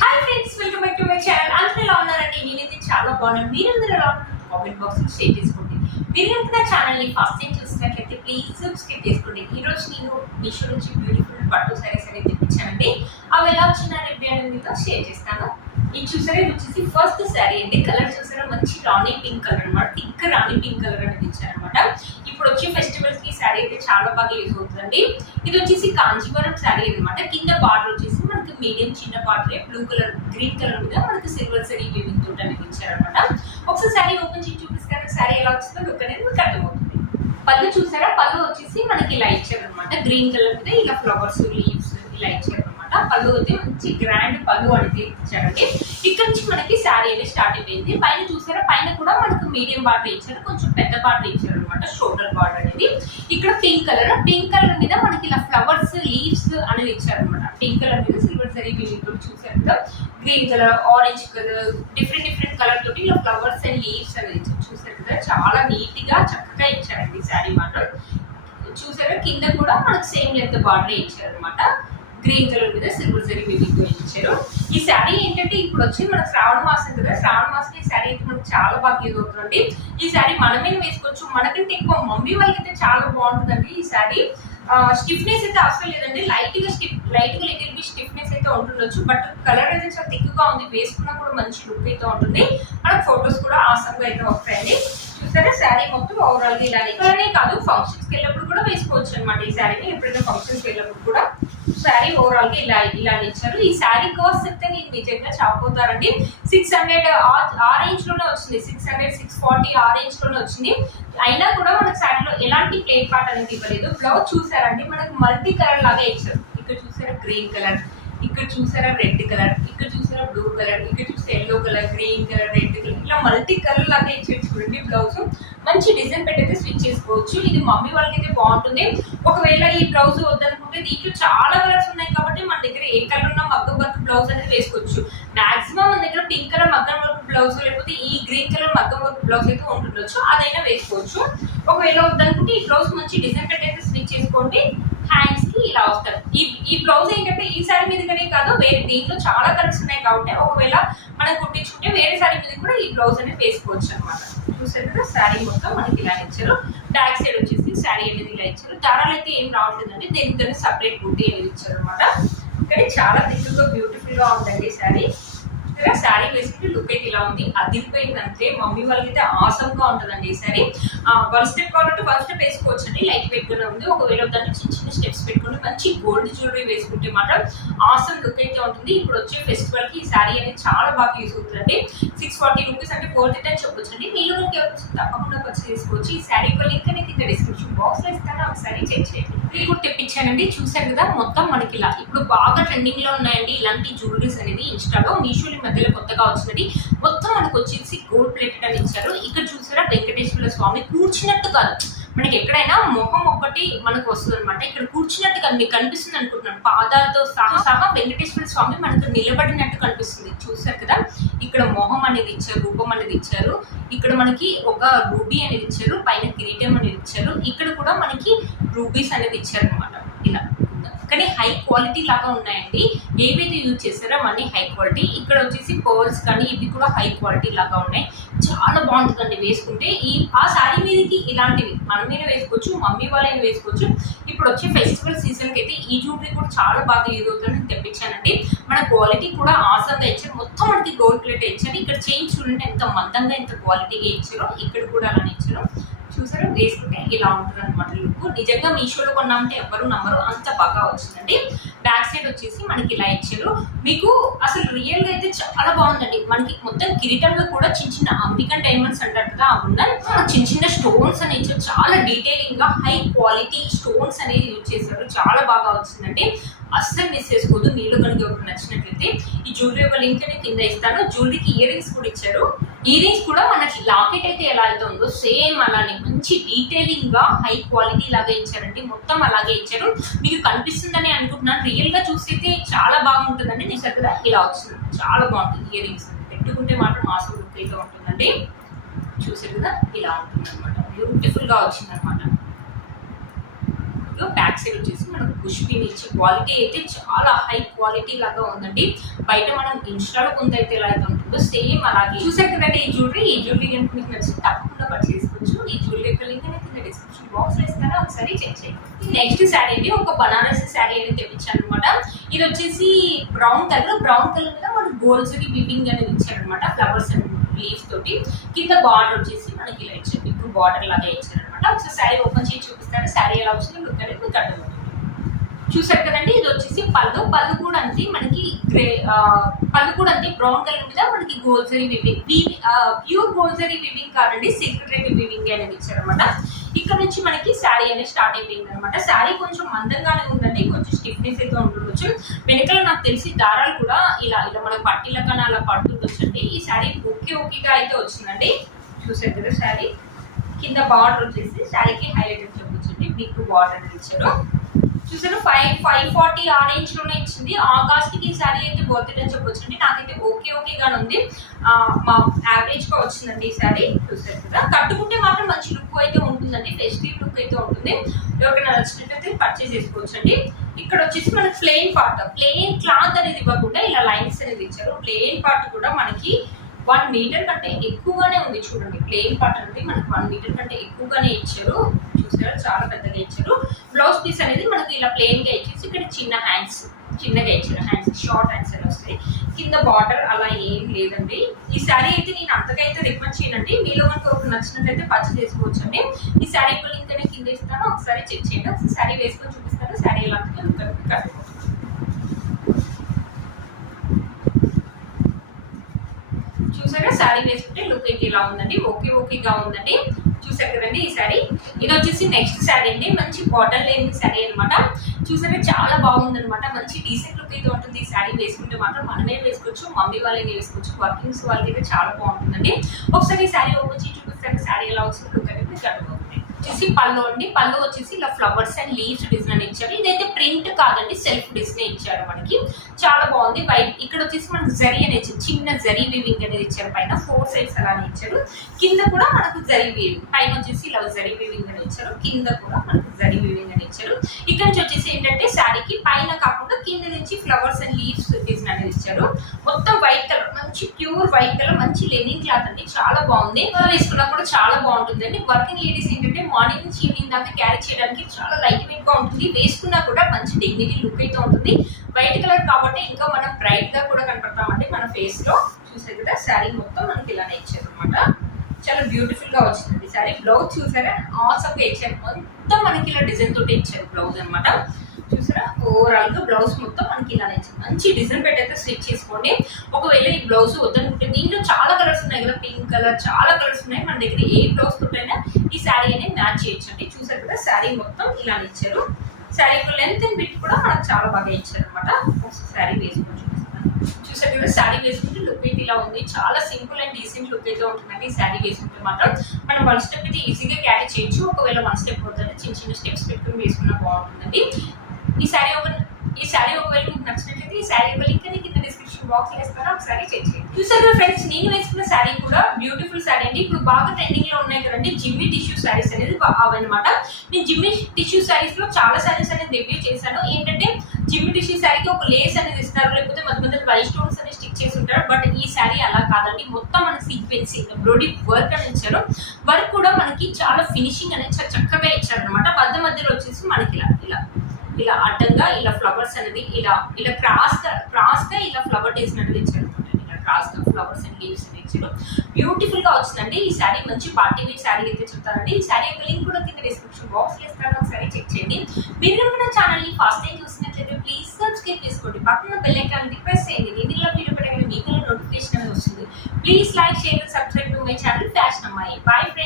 Hi friends, welcome back to my channel. అందరూ ఎలా ఉన్నారండి? నేనైతే చాలా బాగున్నాను. మీరందరూ ఎలా ఉన్నారు? కామెంట్ బాక్స్ లో షేర్ చేసుకోండి. మీరు కనుక నా ఛానల్ ని ఫస్ట్ టైం చూసినట్లయితే ప్లీజ్ సబ్స్క్రైబ్ చేసుకోండి. ఈ రోజు నేను మీషో నుంచి బ్యూటిఫుల్ పట్టు సారీస్ అనేది తెప్పించానండి. అవి ఎలా వచ్చిన రివ్యూ అనేది మీతో షేర్ చేస్తాను. ఇది చూసారా, ఇది వచ్చేసి ఫస్ట్ శారీ అండి. కలర్ చూసారా, మంచి రాణి పింక్ కలర్ అనమాట. థిక్ రాణి పింక్ కలర్ అనేది ఇచ్చారనమాట. ఇప్పుడు వచ్చే ఫెస్టివల్స్ కి ఈ శారీ అయితే చాలా బాగా యూజ్ అవుతుందండి. ఇది వచ్చేసి కాంచీవరం శారీ అనమాట. కింద బార్డర్ వచ్చేసి మనకి మీడియం చిన్న border blue colour green colour మీద మనకి సిల్వర్ సరీ వీవింగ్ తోటి అనేది ఇచ్చారనమాట. ఒకసారి శారీ ఓపెన్ చేసి చూపిస్తాను. శారీ ఎలా వచ్చిందో లుక్ అనేది మీకు అర్థమవుతుంది. పళ్ళు చూసారా, పళ్ళు వచ్చేసి మనకి ఇలా ఇచ్చారనమాట. గ్రీన్ కలర్ మీద ఇలా ఫ్లవర్స్ లీవ్స్ ఇలా ఇచ్చారనమాట. పళ్ళు అయితే మంచి గ్రాండ్ పళ్ళు అనేది ఇచ్చారండి. ఇక్కడ నుంచి మనకి శారీ అనేది స్టార్ట్ అయిపోయింది. పైన చూసారా, పైన కూడా మనకు మీడియం బార్డర్ ఇచ్చారు, కొంచెం పెద్ద బార్డర్ ఇచ్చారు అనమాట. షోల్డర్ బార్డర్ అనేది ఇక్కడ పింక్ కలర్ మీద మనకి ఇలా ఫ్లవర్స్ లీవ్స్ అనేది ఇచ్చారనమాట. పింక్ కలర్ మీద సిల్వర్ సరీ వీవింగ్ చూసారు కదా. Green colour, orange colour, different colour తోటి ఇలా ఫ్లవర్స్ అండ్ లీవ్స్ అనేది చూసారు కదా. చాలా నీట్ గా చక్కగా ఇచ్చారండి శారీ మాత్రం. చూసారా, కింద కూడా మనకు సేమ్ లెంత్ బార్డర్ ఇచ్చారు అనమాట. గ్రీన్ కలర్ మీద సిల్వర్ జరీ వీవింగ్ తో ఇచ్చారు. ఈ శారీ ఏంటంటే ఇప్పుడు వచ్చి మన శ్రావణ మాసం కదా, శ్రావణ మాసం ఈ శారీ అయితే మనకు చాలా బాగా యూజ్ అవుతుందండి. ఈ శారీ మనమే వేసుకోవచ్చు. మనకంటే ఎక్కువ మమ్మీ వాళ్ళకి అయితే చాలా బాగుంటుందండి ఈ శారీ. స్టిఫ్నెస్ అయితే అసలు లేదండి. లైట్ గా లిటిల్ బి స్టిఫ్నెస్ అయితే ఉంటుండొచ్చు, బట్ కలర్ అయితే చాలా థిక్గా ఉంది. వేసుకున్నా కూడా మంచి లుక్ అయితే ఉంటుంది. మనకు ఫొటోస్ కూడా ఆసంగా అయితే వస్తాయండి. చూసారా, శారీ మొత్తం ఓవరాల్ గా ఇలానే కాదు, ఫంక్షన్స్ కి వెళ్ళినప్పుడు కూడా వేసుకోవచ్చు అనమాట. ఈ శారీని ఎప్పుడైనా ఫంక్షన్స్ కి వెళ్ళినప్పుడు కూడా శారీ ఓవరాల్ గా ఇలా ఇచ్చారు. ఈ శారీ కాస్ట్ చెప్తే నేను నిజంగా చాపోతారండి. 600 ఆ రేంజ్ లోనే వచ్చింది. 600 640 ఆ రేంజ్ లోనే వచ్చింది. అయినా కూడా మనకు శారీలో ఎలాంటి ప్లేట్ పార్ట్ అనేది ఇవ్వలేదు. బ్లౌజ్ చూసారండి, మనకు మల్టీ కలర్ లాగా ఇచ్చారు. ఇక్కడ చూసారా గ్రీన్ కలర్, ఇక్కడ చూసారా రెడ్ కలర్, ఇక్కడ చూసారా బ్లూ కలర్, ఇక్కడ చూస్తే yellow colour, green colour, red colour, ఇలా మల్టీ కలర్ లాగా ఇచ్చేది చూడండి. బ్లౌజ్ మంచి డిజైన్ పెట్టయితే స్టిచ్ చేసుకోవచ్చు. ఇది మమ్మీ వాళ్ళకి అయితే బాగుంటుంది. ఒకవేళ ఈ బ్లౌజ్ వద్దనుకుంటే దీంట్లో చాలా కలర్స్ ఉన్నాయి కాబట్టి మన దగ్గర ఏ కలర్ ఉన్న మగ్గం వర్క్ బ్లౌజ్ అనేది వేసుకోవచ్చు. మాక్సిమం మన దగ్గర పింక్ కలర్ మగ్గం వర్క్ బ్లౌజ్, లేకపోతే ఈ గ్రీన్ కలర్ మగ్గం వర్క్ బ్లౌజ్ అయితే ఉంటుండొచ్చు, అదైనా వేసుకోవచ్చు. ఒకవేళ వద్దనుకుంటే ఈ బ్లౌజ్ మంచి డిజైన్ పెట్టయితే స్టిచ్ చేసుకోండి. హ్యాండ్స్ కి ఇలా వస్తారు. ఈ బ్లౌజ్ ఏంటంటే ఈ శారీ మీదనే కాదు, వేరే దీంట్లో చాలా కలర్స్ ఉన్నాయి కాబట్టి ఒకవేళ మనం కుట్టించుకుంటే వేరే శారీ మీద కూడా ఈ బ్లౌజ్ అనేది వేసుకోవచ్చు అనమాట. చూసారు కదా, శారీ మొత్తం మనకి ఇలా ఇచ్చారు. బ్యాక్ సైడ్ వచ్చేసి శారీ అనేది ఇలా ఇచ్చారు. దారాలు అయితే ఏం రావట్లేదండి, దీనికి సపరేట్ బుట్టి అనేది ఇచ్చారు అనమాట. కానీ చాలా థిక్గా బ్యూటిఫుల్ గా ఉందండి శారీ. శారీ వేసుకుంటే లుక్ అయితే ఇలా ఉంది. అదిరిపోయింది అంతే. మమ్మీ వాళ్ళకి అయితే ఆసమ్ గా ఉంటుందండి ఈ శారీ. వన్ స్టెప్ కావాలంటే వన్ స్టెప్ వేసుకోవచ్చు అండి. లైట్ వెయిట్ గానే ఉంది. ఒకవేళ దాంట్లో చిన్న స్టెప్స్ పెట్టుకుని మంచి గోల్డ్ జ్యువెలరీ వేసుకుంటే మాత్రం ఆసమ్ లుక్ అయితే ఉంటుంది. ఇప్పుడు వచ్చే ఫెస్టివల్ కి ఈ శారీ అనేది చాలా బాగా యూజ్ అవుతుందండి. 640 రూపీస్ అంటే 430 అని చెప్పొచ్చు అండి. మీరు తప్పకుండా పర్చేస్ చేసుకోవచ్చు. ఈ శారీ యొక్క లింక్ అనేది కింద డిస్క్రిప్షన్ బాక్స్ లో ఇస్తాను, ఒకసారి చెక్ చేయండి. ఇది కూడా తెప్పించానండి. చూసారు కదా, మొత్తం మనకి ఇలా ఇప్పుడు బాగా ట్రెండింగ్ లో ఉన్నాయండి ఇలాంటి జ్యువెలరీస్ అనేది. ఇన్స్టాలో మీషోలో మధ్యలో కొత్తగా వచ్చినది. మొత్తం మనకు వచ్చేసి గోల్డ్ ప్లేటెడ్ అని ఇచ్చారు. ఇక్కడ చూసారా, వెంకటేశ్వర స్వామి కూర్చున్నట్టు కాదు, మనకి ఎక్కడైనా మొహం ఒకటి మనకు వస్తుంది అనమాట. ఇక్కడ కూర్చున్నట్టుగా మీకు కనిపిస్తుంది అనుకుంటున్నాను. పాదాలతో సహా వెంకటేశ్వర స్వామి మనకు నిలబడినట్టు కనిపిస్తుంది. చూసారు కదా, ఇక్కడ మొహం అనేది ఇచ్చారు, రూపం అనేది ఇచ్చారు. ఇక్కడ మనకి ఒక రూబీ అనేది ఇచ్చారు, పైన కిరీటం అనేది ఇచ్చారు. ఇక్కడ కూడా మనకి రూబీస్ అనేది ఇచ్చారు అనమాట. ఇలా కానీ హై క్వాలిటీ లాగా ఉన్నాయండి. ఏవైతే యూజ్ చేస్తారో అవన్నీ హై క్వాలిటీ. ఇక్కడ వచ్చేసి పర్ల్స్ కానీ ఇవి కూడా హై క్వాలిటీ లాగా ఉన్నాయి. చాలా బాగుంటుందండి వేసుకుంటే. ఆ శారీ మీదకి ఇలాంటివి మన మీద వేసుకోవచ్చు, మమ్మీ వాళ్ళని వేసుకోవచ్చు. ఇప్పుడు వచ్చే ఫెస్టివల్ సీజన్ కి అయితే ఈ జ్యువెలరీ కూడా చాలా బాగా యూజ్ అవుతుందని తెప్పించానండి. మన క్వాలిటీ కూడా ఆసంగా ఇచ్చారు. మొత్తం మనకి గోల్డ్ ప్లేట్ ఇచ్చారు. ఇక్కడ చైన్ చూడండి ఎంత మందంగా ఎంత క్వాలిటీగా ఇచ్చారో. ఇక్కడ కూడా అలానే ఇచ్చారు. చూసారా, వేసుకుంటే ఇలా ఉంటుంది అనమాట లుక్. నిజంగా మీషోలో కొన్నామంటే ఎవరు నమ్మరు, అంత బాగా వచ్చిందండి. బ్యాక్ సైడ్ వచ్చేసి మనకి ఇలా ఇచ్చారు. మీకు అసలు రియల్ గా అయితే చాలా బాగుందండి. మనకి మొత్తం కిరీటంలో కూడా చిన్న అంబికన్ డైమండ్స్ అంటారు కదా, అవి ఉన్నాయి. చిన్న స్టోన్స్ అని ఇచ్చారు. చాలా డీటెయిలింగ్ గా హై క్వాలిటీ స్టోన్స్ అనేది యూజ్ చేశారు. చాలా బాగా వచ్చిందండి. అస్సలు మిస్ చేసుకోవద్దు. మీలో కనుక ఎవరికి నచ్చినట్లయితే ఈ జ్యువెలరీ యొక్క లింక్ అనేది కింద ఇస్తాను. జ్యువెలరీకి ఇయర్ రింగ్స్ కూడా ఇచ్చారు. ఇయర్ రింగ్స్ కూడా మనకి లాకెట్ అయితే ఎలా అయితే ఉందో సేమ్ అలానే మంచి డీటెయిలింగ్ గా హై క్వాలిటీ లాగా ఇచ్చారండి. మొత్తం అలాగే ఇచ్చారు. మీకు కనిపిస్తుందని అనుకుంటున్నాను. రియల్ గా చూస్తే చాలా బాగుంటుందండి. నిజంగా కదా, ఇలా వస్తుంది. చాలా బాగుంటుంది. ఇయర్ రింగ్స్ పెట్టుకుంటే మాత్రం మాసం లుక్ అయితే ఉంటుందండి. చూసారు కదా, ఇలా ఉంటుంది అనమాట. బ్యూటిఫుల్ గా వచ్చింది అనమాట. వర్క్, బ్యాక్ సైడ్ వచ్చేసి మనకు పుష్పిన్ ఇచ్చి క్వాలిటీ అయితే చాలా హై క్వాలిటీ లాగా ఉందండి. బయట మనం ఇన్స్టాలో కొంతైతే ఎలా అయితే ఉంటుందో సేమ్ అలాగే. చూసారు కదండి ఈ జ్యువెలరీ కనుక మీకు నచ్చితే తప్పకుండా పర్చేస్ చేసుకోవచ్చు. ఈ జ్యువెలరీ యొక్క లింక్ అనేది కింద డిస్క్రిప్షన్ బాక్స్ లో ఇస్తాను, ఒకసారి చెక్ చేయండి. నెక్స్ట్ శారీ అండి, ఒక బనారస్ శారీ అనేది తెప్పించాను అనమాట. ఇది వచ్చేసి బ్రౌన్ కలర్ మీద మనకు గోల్జరీ వివింగ్ అనేది ఇచ్చారు అనమాట. ఫ్లవర్స్ అండ్ లీవ్స్ తోటి కింద బార్డర్ వచ్చేసి మనకి ఇలా ఇచ్చారు, ఇప్పుడు బార్డర్ లాగా ఇచ్చారు అనమాట. ఒకసారి శారీ ఓపెన్ చేసి చూపిస్తాను, శారీ ఎలా వచ్చిందో లుక్ అనేది మీకు అర్థమవుతుంది. చూసారు కదండి, ఇది వచ్చేసి పళ్ళు కూడా అంతే మనకి పళ్ళు కూడా అంతే బ్రౌన్ కలర్ మీద మనకి గోల్జరీ వివింగ్, ప్యూర్ గోల్జరీ వివింగ్ కాదండి, సీక్రెట్ వివింగ్ అనేది ఇచ్చారనమాట. ఇక్కడ నుంచి మనకి శారీ అనేది స్టార్ట్ అయిపోయింది అనమాట. శారీ కొంచెం మందంగానే ఉందండి, కొంచెం స్టిఫ్నెస్ అయితే ఉండవచ్చు. వెనకాల నాకు తెలిసి దారాలు కూడా ఇలా మనకి పట్టిలకన్నా అలా పడుతుండొచ్చండి. ఈ శారీ ఓకేగా అయితే వచ్చిందండి. చూసారు కదా, శారీ కింద బార్డర్ వచ్చేసి శారీకి హైలైట్ అని చెప్పొచ్చండి, బిగ్ బార్డర్ ఇచ్చారు. చూసారు 540 ఆ రేంజ్ లోనే ఇచ్చింది. ఆ కాస్ట్ కి ఈ శారీ అయితే వర్త్ అని చెప్పొచ్చు అండి. నాకైతే ఓకేగానే ఉంది, మా యావరేజ్ గా వచ్చిందండి ఈ శారీ. చూసారు కదా, కట్టుకుంటే మాత్రం మంచి లుక్ అయితే ఉంటుందండి, ఫెస్టివ్ లుక్ అయితే ఉంటుంది. ఎవరికైనా నచ్చినట్లయితే పర్చేస్ చేసుకోవచ్చు అండి. ఇక్కడ వచ్చేసి మనకి ప్లెయిన్ క్లాత్ అనేది ఇవ్వకుండా ఇలా లైన్స్ అనేది ఇచ్చారు. ప్లెయిన్ పార్ట్ కూడా మనకి 1 మీటర్ కంటే ఎక్కువగానే ఉంది. చూడండి, ప్లెయిన్ పార్ట్ అనేది మనకి 1 మీటర్ కంటే ఎక్కువగానే ఇచ్చారు. చూసారు, చాలా పెద్దగా ఇచ్చారు. బ్లౌజ్ పీస్ అనేది మనకి ఇలా ప్లెయిన్ గా ఇచ్చేసి ఇక్కడ చిన్నగా ఇచ్చారు. హ్యాండ్స్ షార్ట్ హ్యాండ్స్ అని వస్తాయి. కింద బార్డర్ అలా ఏం లేదండి. ఈ శారీ అయితే నేను అంతగా అయితే రికమెండ్ చేయనండి. మీలో మనకు ఒక నచ్చినట్లయితే పర్చేస్ చేసుకోవచ్చు అండి. ఈ శారీ లింక్ అనేది కింద ఇస్తాను, ఒకసారి చెక్ చేయండి. ఒకసారి శారీ వేసుకొని చూపిస్తాను, శారీ ఎలా కట్టుకోవచ్చు. చూసారా, శారీ వేసుకుంటే లుక్ అయితే ఇలా ఉందండి, ఓకేగా ఉందండి. చూసారు కదండి ఈ శారీ. ఇది వచ్చేసి నెక్స్ట్ శారీ అండి, మంచి బార్డర్ లేని శారీ అనమాట. చూసారా, చాలా బాగుంది అనమాట, మంచి డీసెంట్ లుక్ అయితే ఉంటుంది. ఈ శారీ వేసుకుంటే మాత్రం మనమే వేసుకోవచ్చు, మమ్మీ వాళ్ళని వేసుకోవచ్చు, వర్కింగ్స్ వాళ్ళకి అయితే చాలా బాగుంటుందండి. ఒకసారి ఈ శారీ ఓపెన్ చేసి చూపిస్తాను, శారీ ఎలా వస్తుంది లుక్ అనేది మీకు అర్థమవుతుంది. వచ్చేసి పళ్ళు అండి, పళ్ళు వచ్చేసి ఇలా ఫ్లవర్స్ అండ్ లీవ్స్ డిజైన్ ఇచ్చారు. ఇదైతే ప్రింట్ కాదండి, సెల్ఫ్ డిజైన్ ఇచ్చారు మనకి, చాలా బాగుంది. వైట్ ఇక్కడ వచ్చేసి మనకు జరీ అనేది చిన్న జరీ వీవింగ్ అనేది ఇచ్చారు. పైన 4 సైడ్స్ అలానే ఇచ్చారు. కింద కూడా మనకు జరీ వీవింగ్, పైన వచ్చేసి ఇలా జరీ వీవింగ్ అని ఇచ్చారు, కింద కూడా మనకు జరీ వీవింగ్ అని ఇచ్చారు. ఇక్కడ నుంచి వచ్చేసి ఏంటంటే శారీకి పైన కాకుండా కింద నుంచి ఫ్లవర్స్ అండ్ లీవ్స్ డిజైన్ అనేది ఇచ్చారు. మొత్తం వైట్ కలర్, మంచి ప్యూర్ వైట్ కలర్, మంచి లెనిన్ క్లాత్ అండి, చాలా బాగుంది. వేసుకున్నా కూడా చాలా బాగుంటుంది అండి. వర్కింగ్ లేడీస్ ఏంటంటే మార్నింగ్ నుంచి ఈవినింగ్ దాకా క్యారీ చేయడానికి చాలా లైట్ వెయిట్ గా ఉంటుంది. వేసుకున్నా కూడా మంచి డిగ్నిటీ లుక్ అయితే ఉంటుంది. వైట్ కలర్ కాబట్టి ఇంకా మనం బ్రైట్ గా కూడా కనపడతామండి మన ఫేస్ లో. చూసారు కదా, శారీ మొత్తం మనకి ఇలానే ఇచ్చారు అనమాట, చాలా బ్యూటిఫుల్ గా వచ్చింది శారీ. బ్లౌజ్ చూసారా, ఆసమ్ గా ఇచ్చారు, మొత్తం మనకి ఇలా డిజైన్ తోటి ఇచ్చారు బ్లౌజ్ అనమాట. చూసారా, ఓవరాల్ గా బ్లౌజ్ మొత్తం మనకి ఇలానే ఇచ్చారు. మంచి డిజైన్ పెట్టి అయితే స్టిచ్ చేసుకోండి. ఒకవేళ ఈ బ్లౌజ్ వద్దనుకుంటే దీంట్లో చాలా కలర్స్ ఉన్నాయి కదా, పింక్ కలర్, చాలా కలర్స్ ఉన్నాయి. మన దగ్గర ఏ బ్లౌజ్ తోటైనా ఈ శారీ అనేది మ్యాచ్ చేయొచ్చండి. చూసారు కదా, శారీ మొత్తం ఇలానే ఇచ్చారు. శారీ లెంత్ అండ్ బిట్ కూడా మనకు చాలా బాగా ఇచ్చారు అనమాట. శారీ వేసుకొని చూపిస్తాను. చూసారు కదా, శారీ వేసుకుంటే లుక్ అయితే ఇలా ఉంది, చాలా సింపుల్ అండ్ డీసెంట్ లుక్ అయితే ఉంటుందండి. ఈ శారీ వేసుకుంటే మాత్రం మనం 1 స్టెప్ అయితే ఈజీగా క్యారీ చేయొచ్చు. ఒకవేళ 1 స్టెప్ అవుతుంది, చిన్న స్టెప్స్ పెట్టుకుని వేసుకున్నా బాగుంటుందండి. ఈ శారీ ఒకవేళ మీకు నచ్చినట్లయితే ఈ శారీ ఒక లింక్ కింద డిస్క్రిప్షన్ బాక్స్ లో ఇస్తాను, ఒకసారి చెక్ చేయండి. చూసారు ఫ్రెండ్స్, నేను వేసుకున్న శారీ కూడా బ్యూటిఫుల్ శారీ అండి. ఇప్పుడు బాగా ట్రెండింగ్ లో ఉన్నాయి కదండి జిమ్మి టిష్యూ శారీస్ అనేది అవన్నమాట. నేను జిమ్మి టిష్యూ శారీస్ లో చాలా శారీస్ అనేది రివ్యూ చేశాను. ఏంటంటే జిమ్మి టిష్యూ శారీకి ఒక లేస్ అనేది ఇస్తారు, లేకపోతే మధ్య వైట్ స్టోన్స్ అనేది స్టిక్ చేసి ఉంటారు. బట్ ఈ శారీ అలా కాదండి, మొత్తం మన సీక్వెన్సింగ్ బ్రోడీ వర్క్ అని ఇచ్చారు. వర్క్ కూడా మనకి చాలా ఫినిషింగ్ అనేది చాలా చక్కగా ఇచ్చారు అనమాట. మధ్యలో వచ్చేసి మనకి ఇలా అడ్డంగా ఇలా ఫ్లవర్స్ అనేది ఇలా క్రాస్ గా ఇలా ఫ్లవర్ డిజైన్ అనేది ఇచ్చారు. ఇలా క్రాస్ గా ఫ్లవర్స్ అండ్ లీవ్స్ అనేది ఇచ్చారు. బ్యూటిఫుల్ గా వచ్చిందండి ఈ శారీ, మంచి పార్టీ వేర్ శారీ అయితే చెప్తానండి. ఈ శారీ యొక్క లింక్ కూడా కింద డిస్క్రిప్షన్ బాక్స్ లో ఇస్తాను, ఒకసారి చెక్ చేయండి. మీరు మన ఛానల్ ని ఫస్ట్ టైం చూసినట్లయితే ప్లీజ్ సబ్స్క్రైబ్ చేసుకోండి, పక్కన బెల్ ఐకాన్ ప్రెస్ చేయండి. నేను ఇలా వీడియో పెట్టగానే మీకు నోటిఫికేషన్ అనేది వస్తుంది. Please like, share, subscribe to my channel fashion అమ్మాయి. Bye friends.